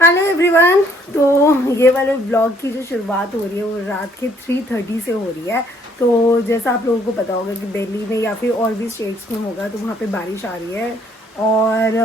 Hello everyone. तो ये वाले ब्लॉग की जो शुरुआत हो रही है वो रात के 3:30 से हो रही है। तो जैसा आप लोगों को पता होगा कि दिल्ली में या फिर और भी स्टेट्स में होगा तो वहाँ पे बारिश आ रही है और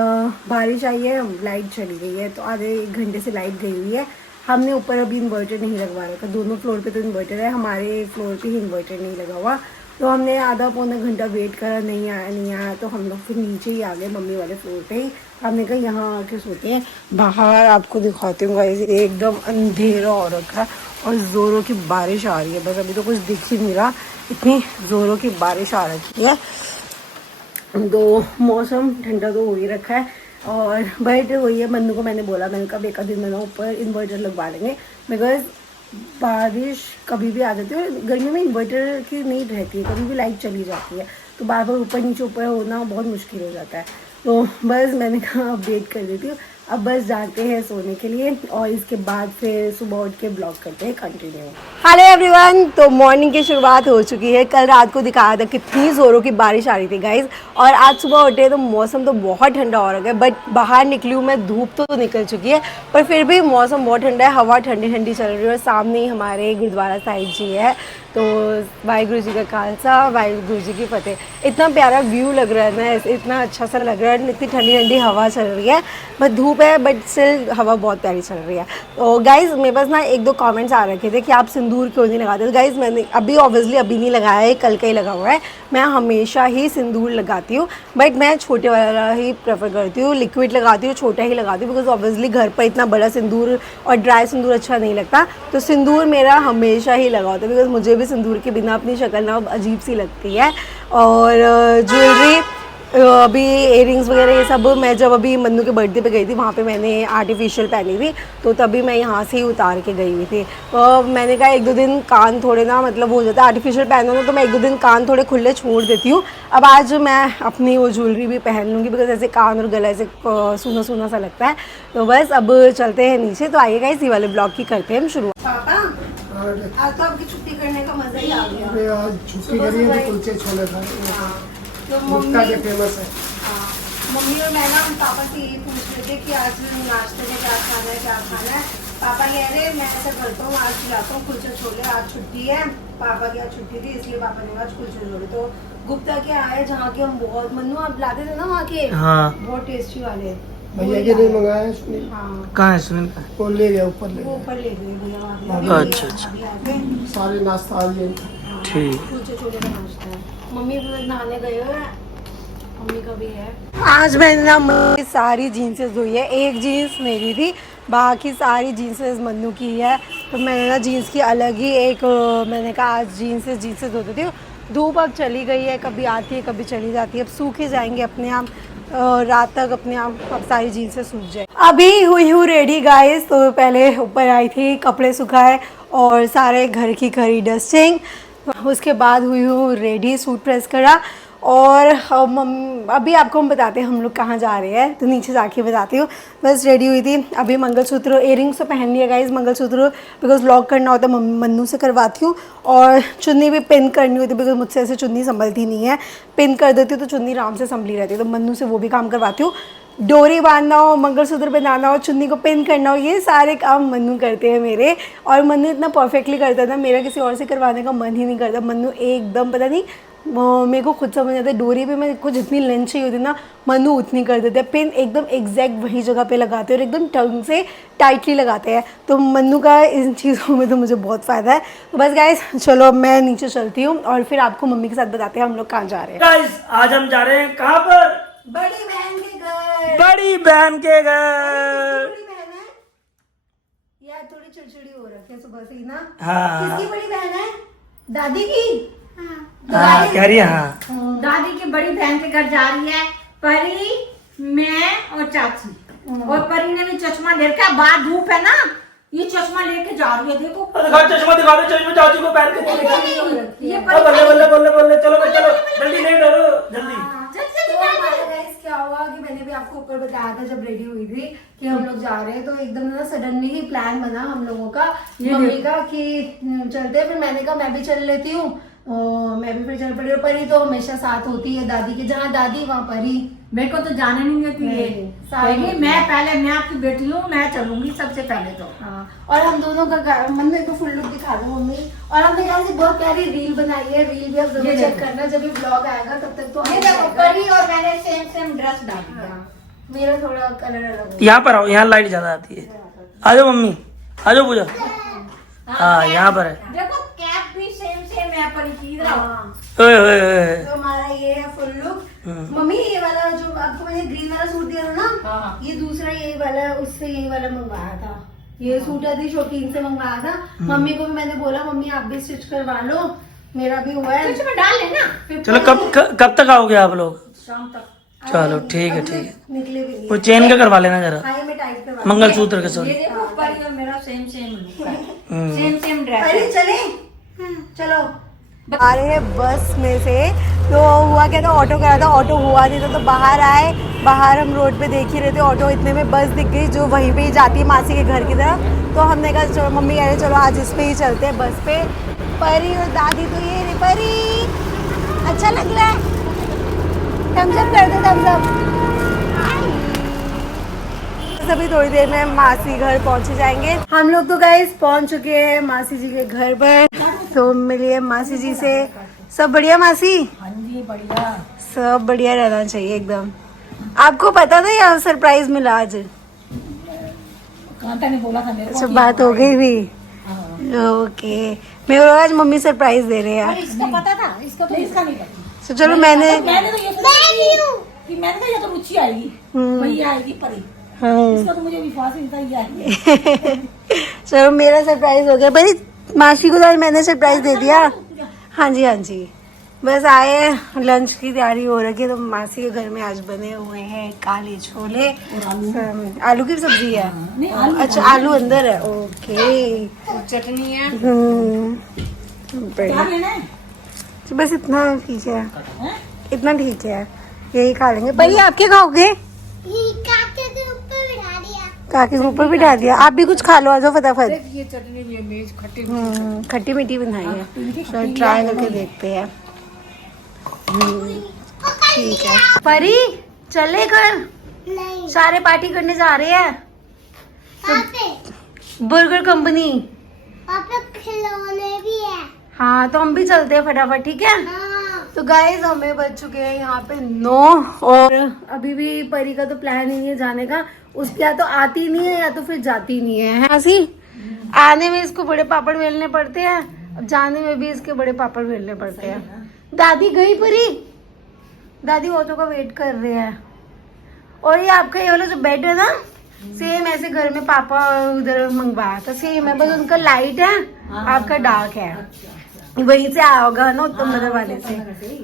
बारिश आई है, लाइट चली गई है। तो आधे एक घंटे से लाइट गई हुई है। हमने ऊपर अभी इन्वर्टर नहीं लगवा रखा, दोनों फ्लोर पे तो इन्वर्टर है, हमारे फ्लोर पे ही इन्वर्टर नहीं लगा हुआ। तो हमने आधा पौना घंटा वेट करा, नहीं आया तो हम लोग फिर नीचे ही आ गए, मम्मी वाले फ्लोर पे ही। हमने कहा यहाँ आके सोते हैं। बाहर आपको दिखाती हूँ गाइस, एकदम अंधेरा हो रखा है और ज़ोरों की बारिश आ रही है। बस अभी तो कुछ दिख ही नहीं रहा, इतनी ज़ोरों की बारिश आ रखी है। तो मौसम ठंडा तो हो ही रखा है और बट वही है, मन्नू को मैंने बोला, मैंने कहा एक दिन में ना ऊपर इन्वर्टर लगवा लेंगे, बिकॉज बारिश कभी भी आ जाती है और गर्मी में इन्वर्टर की नहीं रहती है, कभी भी लाइट चली जाती है। तो बार बार ऊपर होना बहुत मुश्किल हो जाता है। तो बस मैंने कहा अब वेट कर देती हूँ, अब बस जाते हैं सोने के लिए और इसके बाद फिर सुबह उठ के ब्लॉग करते हैं कंटिन्यू। हेलो एवरीवन, तो मॉर्निंग की शुरुआत हो चुकी है। कल रात को दिखाया था कितनी ज़ोरों की बारिश आ रही थी गाइज, और आज सुबह उठे तो मौसम तो बहुत ठंडा हो रहा है। बट बाहर निकली हूँ मैं, धूप तो निकल चुकी है पर फिर भी मौसम बहुत ठंडा है, हवा ठंडी ठंडी चल रही है। और सामने ही हमारे गुरुद्वारा साहिब जी है, तो वाहिगुरु जी का खालसा वाहिगुरु जी की फतेह। इतना प्यारा व्यू लग रहा है ना, इतना अच्छा सा लग रहा है, इतनी ठंडी ठंडी हवा चल रही है। बस धूप है बट स्टिल हवा बहुत प्यारी चल रही है। तो गाइज़ मेरे पास ना एक दो कमेंट्स आ रखे थे कि आप सिंदूर क्यों नहीं लगाते। तो गाइज़ मैंने अभी ऑब्वियसली अभी नहीं लगाया है, कल का ही लगा हुआ है। मैं हमेशा ही सिंदूर लगाती हूँ बट मैं छोटे वाला ही प्रेफर करती हूँ, लिक्विड लगाती हूँ, छोटा ही लगाती हूँ, बिकॉज ऑब्वियसली घर पर इतना बड़ा सिंदूर और ड्राई सिंदूर अच्छा नहीं लगता। तो सिंदूर मेरा हमेशा ही लगा होता है, बिकॉज मुझे भी सिंदूर के बिना अपनी शक्ल ना अजीब सी लगती है। और ज्वेलरी अभी इयरिंग्स वगैरह ये सब मैं जब अभी मन्नू के बर्थडे पे गई थी वहाँ पे मैंने आर्टिफिशियल पहनी थी, तो तभी मैं यहाँ से ही उतार के गई हुई थी। तो मैंने कहा एक दो दिन कान थोड़े ना मतलब हो जाता है, आर्टिफिशियल पहनो ना तो मैं एक दो दिन कान थोड़े खुले छोड़ देती हूँ। अब आज मैं अपनी वो ज्वेलरी भी पहन लूँगी, बिकॉज ऐसे कान और गला ऐसे सूना सूना सा लगता है। तो बस अब चलते हैं नीचे। तो आइएगा इसी वाले ब्लॉग की करते हैं हम शुरू। पापा आज तो आपकी छुट्टी करने का मजा ही आ गया। आज छुट्टी करी है तो कुलचे छोले खाए। तो मम्मी के फेमस है। हाँ, मम्मी और मैं ना पापा से यही पूछ रहे थे कि आज नाश्ते में क्या खाना है क्या खाना है। पापा कह रहे मैं ऐसा करता हूँ, आज खिलाता हूँ कुलचे छोले, आज छुट्टी है। पापा की आज छुट्टी थी इसलिए पापा ने आज कुलचे छोले। तो गुप्ता के आए जहाँ के हम बहुत, मन्नू आप लाते थे ना वहाँ के, हाँ बहुत टेस्टी वाले। भैया के लिए मंगाया सुनील। हाँ कहाँ है सुनील का? वो ले गया ऊपर ले वो गया। ऊपर ले गए भैया। अच्छा अच्छा सारे नाश्ता आ गए। ठीक। कुलचे छोले का नाश्ता है। मम्मी भी नहाने गए हुए हैं, मम्मी का भी है। आज मैंने ना मम्मी सारी जीन्सेस धोई है, एक जीन्स मेरी थी, बाकी सारी जीन्सेस मन्नू की है। तो मैंने ना जीन्स की अलग ही एक मैंने कहा आज जीन्सेस धो देती हूँ। धूप अब चली गई है, कभी आती है कभी चली जाती है, अब सूखे जाएंगे अपने आप, रात तक अपने आप अब सारी जीन्सें सूख जाए। अभी हुई हूँ रेडी गाइस। तो पहले ऊपर आई थी, कपड़े सुखाए और सारे घर की करी डस्टिंग, उसके बाद हुई हूँ रेडी, सूट प्रेस करा। और अभी आपको हम बताते हैं हम लोग कहाँ जा रहे हैं, तो नीचे जाके बताती हूँ। बस रेडी हुई थी, अभी मंगलसूत्र इयरिंग्स तो पहन लिया गाइस, मंगलसूत्र बिकॉज लॉक करना होता है मन्नू से करवाती हूँ। और चुन्नी भी पिन करनी होती है, बिकॉज मुझसे ऐसे चुन्नी संभलती नहीं है, पिन कर देती हूँ तो चुन्नी आराम से संभली रहती है, तो मन्नू से वो भी काम करवाती हूँ। डोरी बांधना हो, मंगलसूत्र पहनाना हो, चुन्नी को पिन करना हो, ये सारे काम मन्नू करते हैं मेरे। और मन्नू इतना परफेक्टली करता है ना, मेरा किसी और से करवाने का मन ही नहीं करता। मन्नू एकदम पता नहीं, मेरे को खुद समझ आता है, डोरी पे मेरे को जितनी लेंथ चाहिए होती है ना मन्नू उतनी कर देते हैं। पिन एकदम एग्जैक्ट वही जगह पे लगाते हैं और एकदम टंग से टाइटली लगाते हैं। तो मन्नू का इन चीज़ों में तो मुझे बहुत फ़ायदा है। तो बस गाइस चलो अब मैं नीचे चलती हूँ और फिर आपको मम्मी के साथ बताते हैं हम लोग कहाँ जा रहे हैं। गाइस आज हम जा रहे हैं कहाँ पर? बड़ी बहन के घर। बड़ी बहन के घर। बड़ी बहन है यार, थोड़ी चिड़चिड़ी हो रखी है सुबह से ही ना। हाँ। किसकी बड़ी बहन है? दादी की। हाँ कह रही है हाँ। दादी की बड़ी बहन के घर जा रही है परी, मैं और चाची। और परी ने भी चश्मा ले रखा है, बाहर धूप है ना, ये चश्मा लेके जा रही है। देखो चश्मा दिखा दो, चश्मा चाची को पहन के। ये बल्ले बल्ले बल्ले बल्ले, चलो चलो जल्दी, नहीं डरो जल्दी। तो हमारा गाइस क्या हुआ कि मैंने भी आपको ऊपर बताया था जब रेडी हुई थी कि हम लोग जा रहे हैं, तो एकदम ना सडनली ही प्लान बना हम लोगों का, मम्मी का कि चलते हैं। फिर मैंने कहा मैं भी चल लेती हूँ, मैं भी फिर चल पड़ी। और परी तो हमेशा साथ होती है दादी के, जहाँ दादी वहाँ परी। मेरे को तो जाने नहीं देती है। नहीं, साथ कहेगी, होती मैं है। पहले, मैं आपकी बेटी हूँ, मैं चलूंगी सबसे पहले तो। हाँ, और हम दोनों का मन में तो फुल लुक दिखा दूँ मम्मी। और हमने कहा से बहुत प्यारी रील बनाई है, रील भी आप जरूर ये चेक देखो। करना, जब ये ब्लॉग आएगा तब तक तो ये आ देखो, जाएगा। परी और मैंने सेम ड्रेस डाली है। हाँ, मेरा थोड़ा कलर अलग है। यहाँ पर आओ, यहाँ लाइट ज्यादा आती है। आ जाओ मम्मी, आ जाओ पूजा। हाँ, यहाँ पर है। देखो कैप भी सेम है परी की। इधर आओ। हाँ, ओए ओए ओए। तो हमारा ये है फुल लुक। हम्म। मम्मी ये वाला जो आपको मैंने ग्रीन वाला सूट दिया था ना, हाँ। ये दूसरा यही वाला है, उससे यही वाला मंगवाया था। ये सूट आदि शौकीन से मंगवाया था। मम्मी को भी मैंने बोला मम्मी आप भी स्टिच करवा लो, मेरा भी हुआ है। कुछ में डाल लेना। फिर चलो कब तक आओगे आप लोग? शाम तक। चलो ठीक है अब ठीक है। निकले भी नहीं। वो चेन का करवा लेना जरा, हाँ, ये मैं टाइट करवा मंगलसूत्र के ये सॉरी। देखो परी और मेरा सेम लुक है। हम्म। सेम ड्रेस अरे है। चले चलो। आ रहे हैं बस में से, तो हुआ क्या था, ऑटो करा था, ऑटो हुआ नहीं था, तो बाहर आए। बाहर हम रोड पे देख ही रहे थे ऑटो, इतने में बस दिख गई जो वहीं पे ही जाती है मासी के घर की तरफ। तो हमने कहा चलो, मम्मी कह रहे चलो आज इस पे ही चलते हैं बस पे। परी और दादी तो ये रे, परी अच्छा लग रहा है, थम्स अप कर दो, थम्स अप। अभी थोड़ी देर में मासी घर पहुंचे जाएंगे। हम लोग तो गाइस पहुंच चुके हैं मासी जी के घर पर। तो मिलिए मासी जी से। सब बढ़िया मासी? हाँ जी बढ़िया। सब बढ़िया रहना चाहिए एकदम। आपको पता था या सरप्राइज मिला आज? कांता ने बोला था मेरे को। अच्छा, बात हो गई भी। ओके, मेरे को आज मम्मी सरप्राइज दे रहे हैं। इसको पता था, इसको तो इसका नहीं पता। तो चलो मैंने तो ये कि मैंने कहा ये तो रुचि आएगी, वही आएगी परी। हाँ। इसका तो मुझे विश्वास नहीं था ये आएगी। चलो मेरा सरप्राइज हो गया भाई। मासी को तो आज मैंने सरप्राइज दे दिया। हाँ जी हाँ जी, बस आए, लंच की तैयारी हो रखी है। तो मासी के घर में आज बने हुए हैं काले छोले, आलू की सब्जी है। नहीं, आलू अच्छा, आलू अंदर है। ओके, चटनी है। बढ़िया। क्या लेना है? तो बस इतना ठीक है, हैं? इतना ठीक है, यही खा लेंगे। भाई आप क्या खाओगे? काके के ऊपर बिठा दिया। आप भी कुछ खा लो, आ जाओ फटाफट। ये चटनी भी है, मेज खट्टी। खट्टी मीठी बनाई है, चलो ट्राई करके देखते हैं। ठीक है। परी चले घर, सारे पार्टी करने जा रहे हैं। Burger company. खिलौने भी है। हाँ, तो हम भी चलते हैं फटाफट, ठीक है। तो गाइज हमें बज चुके हैं यहाँ पे 9, और अभी भी परी का तो प्लान ही नहीं है जाने का। उसकी या तो आती नहीं है या तो फिर जाती नहीं है। ऐसी आने में इसको बड़े पापड़ बेलने पड़ते हैं, अब जाने में भी इसके बड़े पापड़ बेलने पड़ते हैं। दादी गई परी, दादी ऑटो का वेट कर रहे हैं। और ये आपका ये वाला जो बेड है ना, सेम ऐसे घर में पापा उधर मंगवाया था, सेम है, बस उनका लाइट है, आपका डार्क है। वहीं से आया होगा ना, उत्तम नगर वाले से।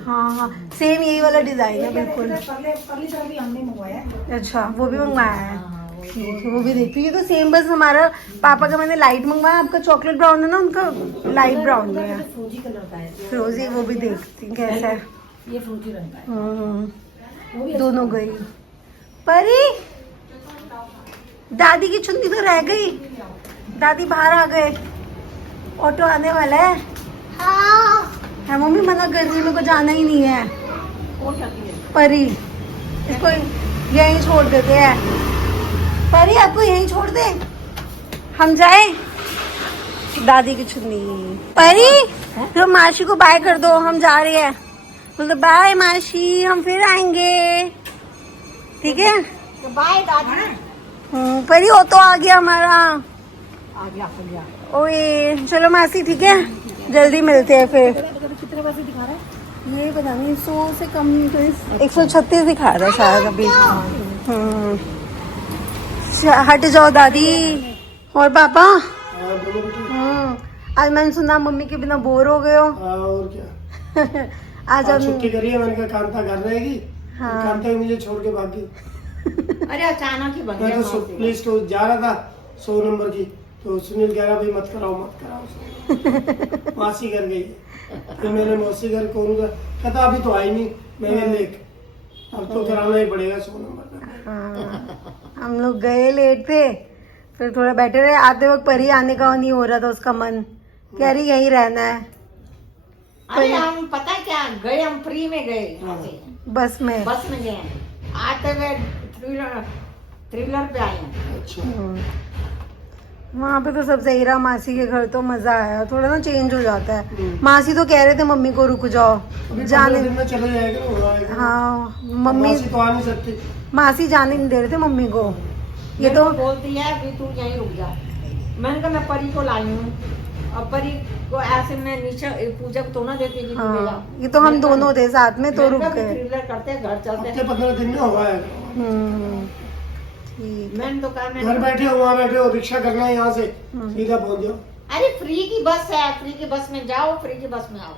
हाँ हाँ, सेम यही वाला डिजाइन है बिल्कुल। परली तरफ भी हमने मंगवाया। अच्छा, वो भी मंगवाया है, ठीक है, वो भी देखती हूँ। ये तो सेम, बस हमारा पापा का मैंने लाइट मंगवाया, आपका चॉकलेट ब्राउन है ना, उनका लाइट ब्राउन में है। फ्रोजी कलर का है। फिरोजी, वो भी देखती हूँ कैसा है। ये फ्रोजी रंग का है। दोनों गई। परी दादी की चुन्नी तो रह गई, दादी बाहर आ गए, ऑटो आने वाला है। है मम्मी, मना कर रही, मेरे को जाना ही नहीं है। परी इसको यहीं छोड़ देते हैं। परी आपको यहीं छोड़ दे, हम जाए। दादी की चुन्नी। परी तो मासी को बाय कर दो, हम जा रहे हैं। बोलो बाय मासी, हम फिर आएंगे, ठीक है। तो बाय दादी। परी ऑटो आ गया हमारा। आ गया। ओए चलो मासी, ठीक है, जल्दी मिलते हैं फिर। कितने पैसे दिखा रहा है? ये पता नहीं 100 से कम, तो 136 दिखा रहा है शायद अभी। हट जाओ दादी। और पापा? हाँ, बोलो बेटी। आज मैंने सुना मम्मी के बिना बोर हो गए हो। हाँ, और क्या। आज आज हम छुट्टी करी है, मैंने कहा कांता घर रहेगी। हाँ। कांता ही मुझे छोड़ के भागी। अरे अचानक ही बन मैं गया। तो पुलिस को जा रहा था 100 नंबर की, तो सुनील कह रहा भाई मत कराओ उसको। मासी घर गई, फिर मैंने मौसी घर को कहता अभी तो आई नहीं। मैंने लेक अब तो कराना ही पड़ेगा 100 नंबर का। हाँ, हम लोग गए लेट थे, फिर थोड़ा बैठे रहे। आते वक्त परी आने का नहीं हो रहा था उसका मन, कह रही यहीं रहना है। अरे हम पता है क्या गए, हम फ्री में गए यहाँ से, बस में। बस में गए। आते हुए थ्रिलर पे आए हैं। अच्छा वहाँ पे तो सब सही रहा, मासी के घर तो मजा आया, थोड़ा ना चेंज हो जाता है। मासी तो कह रहे थे मम्मी को रुक जाओ, अभी जाने 15 दिन में चले जाएगा ना, हो आएगा। हाँ मम्मी, मासी तो आ नहीं सकती। मासी जाने नहीं दे रहे थे मम्मी को। ये तो बोलती है अभी तू यहीं रुक जा। मैंने कहा मैं परी को लाई हूँ, और परी को ऐसे मैं नीचे पूजा को तो ना देती कि तू ले जा। हाँ, ये तो हम दोनों थे साथ में तो रुक गए। थ्रिलर करते हैं, घर चलते हफ्ते हैं। 15 दिन में हो आएगा। ठीक। मैंने तो कहा घर मैंने, बैठे हो वहाँ बैठे हो, रिक्शा करना है यहाँ से सीधा पहुँच जाओ। अरे फ्री की बस है, फ्री की बस में जाओ, फ्री की बस में आओ।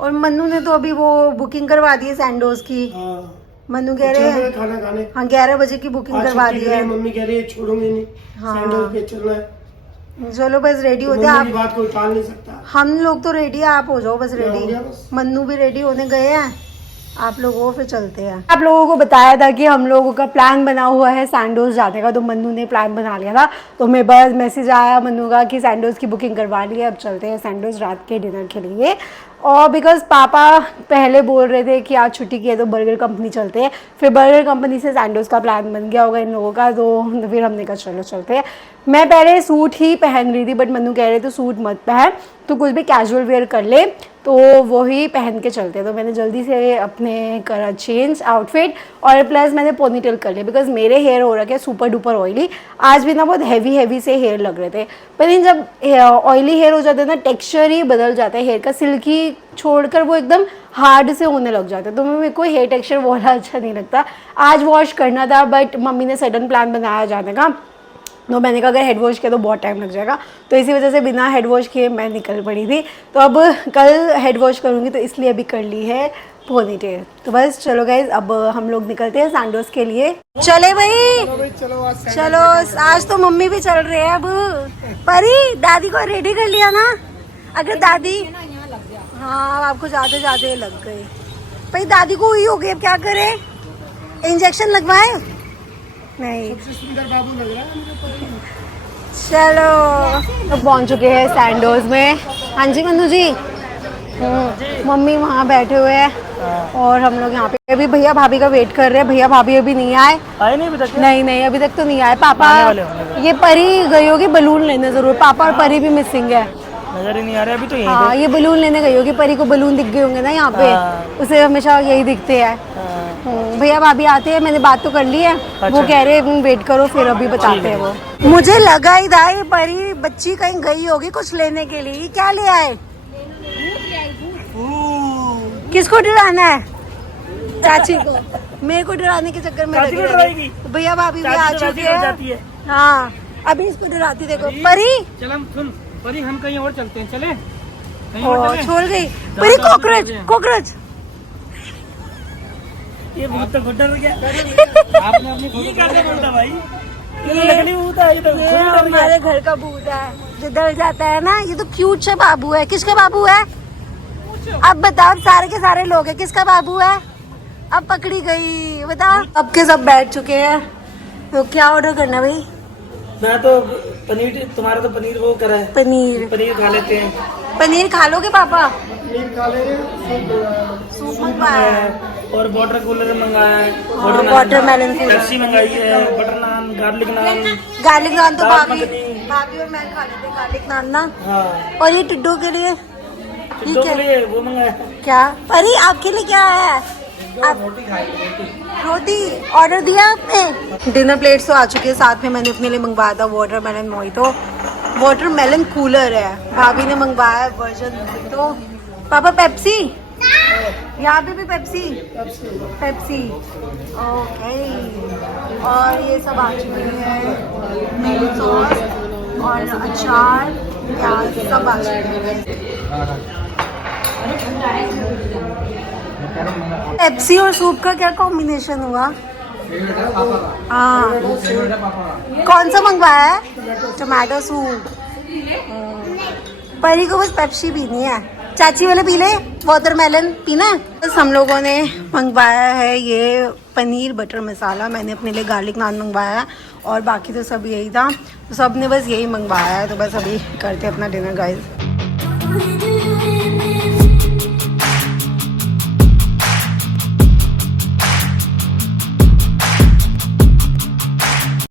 और मन्नू ने तो अभी वो बुकिंग करवा दी है सैंडोज की। हाँ मन्नू कह रहे चलो हैं खाना खाने। हाँ 11 बजे की बुकिंग आज करवा छुट्टी दी के लिए है। मम्मी कह रही है छोड़ूंगी नहीं, हाँ। सैंडल पे चलना है। चलो बस रेडी तो होते मम्मी आप, की बात कोई टाल नहीं सकता। हम लोग तो रेडी है, आप हो जाओ बस मैं हो रेडी। गया बस। मन्नू भी रेडी होने गए हैं, आप लोग वो फिर चलते हैं। आप लोगों को बताया था कि हम लोगों का प्लान बना हुआ है सैंडोज जाने का, तो मन्नू ने प्लान बना लिया था। तो मेरे पास मैसेज आया मन्नू का कि सैंडोज की बुकिंग करवा ली है, अब चलते हैं सैंडोज रात के डिनर के लिए। और बिकॉज पापा पहले बोल रहे थे कि आज छुट्टी की है तो बर्गर कंपनी चलते हैं, फिर बर्गर कंपनी से सैंडोज का प्लान बन गया होगा इन लोगों का, तो फिर हमने कहा चलो चलते हैं। मैं पहले सूट ही पहन रही थी बट मन्नू कह रहे थे सूट मत पहन, तो कुछ भी कैजुअल वेयर कर ले, तो वही पहन के चलते। तो मैंने जल्दी से अपने करा चेंज आउटफिट, और प्लस मैंने पोनीटेल कर लिया बिकॉज मेरे हेयर हो रखे सुपर डुपर ऑयली। आज भी ना बहुत हैवी से हेयर लग रहे थे, पर इन जब ऑयली हेयर हो जाते हैं ना टेक्सचर ही बदल जाता है हेयर का, सिल्की छोड़कर वो एकदम हार्ड से होने लग जाता है, तो मेरे को हेयर टेक्सचर वाला अच्छा नहीं लगता। आज वॉश करना था बट मम्मी ने सडन प्लान बनाया जाने का, तो मैंने कहा अगर हेड वॉश किया तो बहुत टाइम लग जाएगा, तो इसी वजह से बिना हेड वॉश किए मैं निकल पड़ी थी। तो अब कल हेड वॉश करूँगी, तो इसलिए अभी कर ली है पोनीटेल। तो बस चलो गाइज, अब हम लोग निकलते हैं सैंडोज के लिए। चले भाई चलो, आज तो मम्मी भी चल रही है। अब परी दादी को रेडी कर लिया ना, अगर दादी हाँ आपको जाते जाते लग गई भाई, दादी को हुई होगी, अब क्या करे, इंजेक्शन लगवाए नहीं। सबसे सुंदर बाबू लग रहा है मुझे परी। चलो तो पहुंच चुके हैं सैंडोज में। हाँ जी मन्नू जी, मम्मी वहाँ बैठे हुए हैं और हम लोग यहाँ पे अभी भैया भाभी का वेट कर रहे हैं। भैया भाभी अभी नहीं आए, आए नहीं अभी तक? नहीं अभी तक तो नहीं आए। पापा आने वाले होंगे। ये परी गई होगी बलून लेने जरूर, पापा और परी भी मिसिंग है। नजर ही नहीं आ रहे अभी तो यहीं हाँ ये बलून लेने गई होगी, परी को बलून दिख गए होंगे ना यहाँ पे, हाँ। उसे हमेशा यही दिखते हैं। भैया भाभी आते हैं, मैंने बात तो कर ली है, वो कह रहे हैं वेट करो फिर अभी बताते हैं वो। मुझे लगा ही था ये परी बच्ची कहीं गई होगी कुछ लेने के लिए। क्या ले आए? किसको डराना है? चाची को। मेरे को डराने के चक्कर में चाची को लगी डराएगी? रहती। भैया भाभी भी आ चुके जाती हैं। है। हाँ अभी इसको डराती देखो। परी चल हम सुन परी, हम कहीं और चलते हैं, चले कहीं ओ, और चले। छोड़ गई परी। कॉकरोच ये भूत तो खुद डर गया। आपने अपनी ये कैसे बोलता भाई? ये नकली भूत है, ये तो खुद ये डर गया। हमारे घर का भूत है जो डर जाता है ना। ये तो क्यूट से बाबू है। किसका बाबू है? अब बताओ, अब सारे के सारे लोग हैं, किसका बाबू है? अब पकड़ी गई, बताओ। अब के सब बैठ चुके हैं, तो क्या ऑर्डर करना भाई? मैं तो पनीर, तुम्हारा तो पनीर वो करा है, पनीर। पनीर खा लेते हैं। पनीर खा लोगे पापा? पनीर खा लेंगे, सूप मंगवाया है और वाटर कूलर मंगाया है, वाटरमेलन पेप्सी मंगाई है, बटर नान, गार्लिक नान। गार्लिक नान तो दाल भाभी मखनी। भाभी और मैं खा लेते गार्लिक नान ना। हाँ, और ये टिड्डू के लिए चिट्टों के लिए वो मंगाया। क्या? अरे आपके लिए क्या है? आप रोटी ऑर्डर दिया आपने? डिनर प्लेट्स तो आ चुके हैं, साथ में मैंने अपने लिए मंगवाया था वाटरमेलन मोहितो। वाटरमेलन कूलर है, भाभी ने मंगवाया वर्जन मोहितो। पापा पेप्सी? यहाँ पे भी पेप्सी? Pepsi okay. और ये सब आ चुके हैं, मेरी सॉस और अचार प्याज सब आ चुके हैं। पेप्सी और सूप का क्या कॉम्बिनेशन हुआ? हाँ कौन सा मंगवाया है? Tomato soup. परी को बस पेप्सी पीनी है, चाची वाले पी ले, वाटरमेलन पीना है। बस हम लोगों ने मंगवाया है ये पनीर बटर मसाला, मैंने अपने लिए गार्लिक नान मंगवाया है और बाकी तो सब यही था, तो सब ने बस यही मंगवाया है। तो बस अभी करते हैं अपना डिनर गाइस।